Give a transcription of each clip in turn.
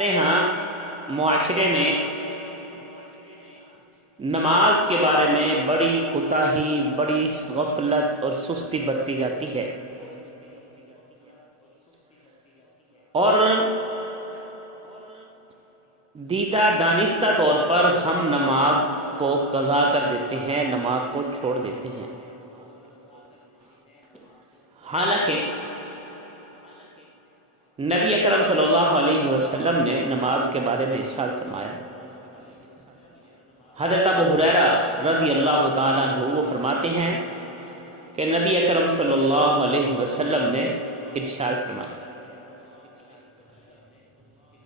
ہمارے ہاں معاشرے میں نماز کے بارے میں بڑی کوتاہی، بڑی غفلت اور سستی برتی جاتی ہے، اور دیدہ دانستہ طور پر ہم نماز کو قضا کر دیتے ہیں، نماز کو چھوڑ دیتے ہیں۔ حالانکہ نبی اکرم صلی اللہ علیہ وسلم نے نماز کے بارے میں ارشاد فرمایا۔ حضرت ابو ہریرہ رضی اللہ تعالیٰ عنہ وہ فرماتے ہیں کہ نبی اکرم صلی اللہ علیہ وسلم نے ارشاد فرمایا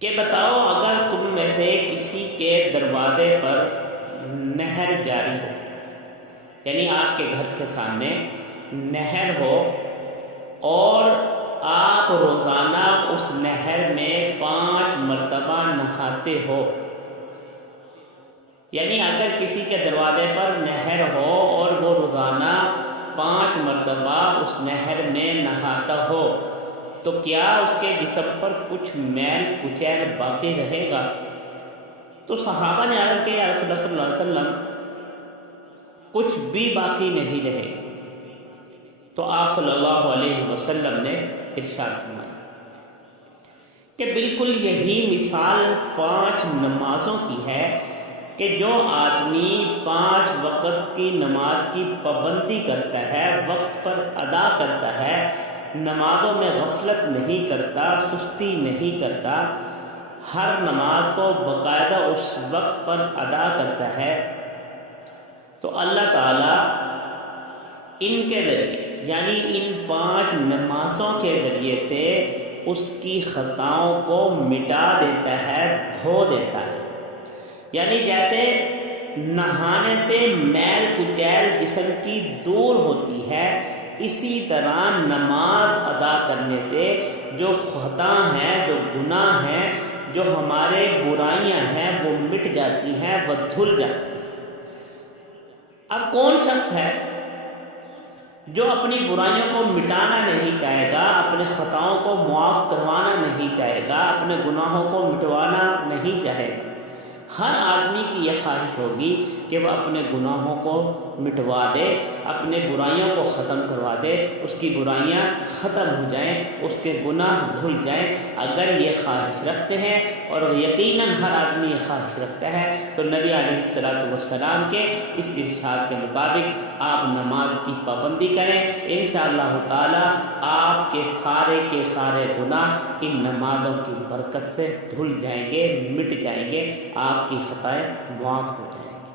کہ بتاؤ، اگر تم میں سے کسی کے دروازے پر نہر جاری ہو، یعنی آپ کے گھر کے سامنے نہر ہو اور آپ روزانہ اس نہر میں 5 مرتبہ نہاتے ہو، یعنی اگر کسی کے دروازے پر نہر ہو اور وہ روزانہ 5 مرتبہ اس نہر میں نہاتا ہو، تو کیا اس کے جسم پر کچھ میل کچیل باقی رہے گا؟ تو صحابہ نے عرض کیا، یا رسول اللہ صلی اللہ علیہ وسلم، کچھ بھی باقی نہیں رہے گا۔ تو آپ صلی اللہ علیہ وسلم نے ارشاد فرمایا کہ بالکل یہی مثال 5 نمازوں کی ہے کہ جو آدمی 5 وقت کی نماز کی پابندی کرتا ہے، وقت پر ادا کرتا ہے، نمازوں میں غفلت نہیں کرتا، سستی نہیں کرتا، ہر نماز کو باقاعدہ اس وقت پر ادا کرتا ہے، تو اللہ تعالیٰ ان کے ذریعے، یعنی ان 5 نمازوں کے ذریعے سے اس کی خطاؤں کو مٹا دیتا ہے، دھو دیتا ہے۔ یعنی جیسے نہانے سے میل کچیل جسم کی دور ہوتی ہے، اسی طرح نماز ادا کرنے سے جو خطا ہیں، جو گناہ ہیں، جو ہمارے برائیاں ہیں، وہ مٹ جاتی ہیں، وہ دھل جاتی ہیں۔ اب کون شخص ہے جو اپنی برائیوں کو مٹانا نہیں چاہے گا، اپنے خطاؤں کو معاف کروانا نہیں چاہے گا، اپنے گناہوں کو مٹوانا نہیں چاہے گا؟ ہر آدمی کی یہ خواہش ہوگی کہ وہ اپنے گناہوں کو مٹوا دے، اپنے برائیوں کو ختم کروا دے، اس کی برائیاں ختم ہو جائیں، اس کے گناہ دھل جائیں۔ اگر یہ خواہش رکھتے ہیں، اور یقیناً ہر آدمی یہ خواہش رکھتا ہے، تو نبی علیہ السلام کے اس ارشاد کے مطابق آپ نماز کی پابندی کریں، انشاءاللہ تعالی آپ کے سارے گناہ ان نمازوں کی برکت سے دھل جائیں گے، مٹ جائیں گے، آپ کی خطائیں معاف ہو جائیں گی۔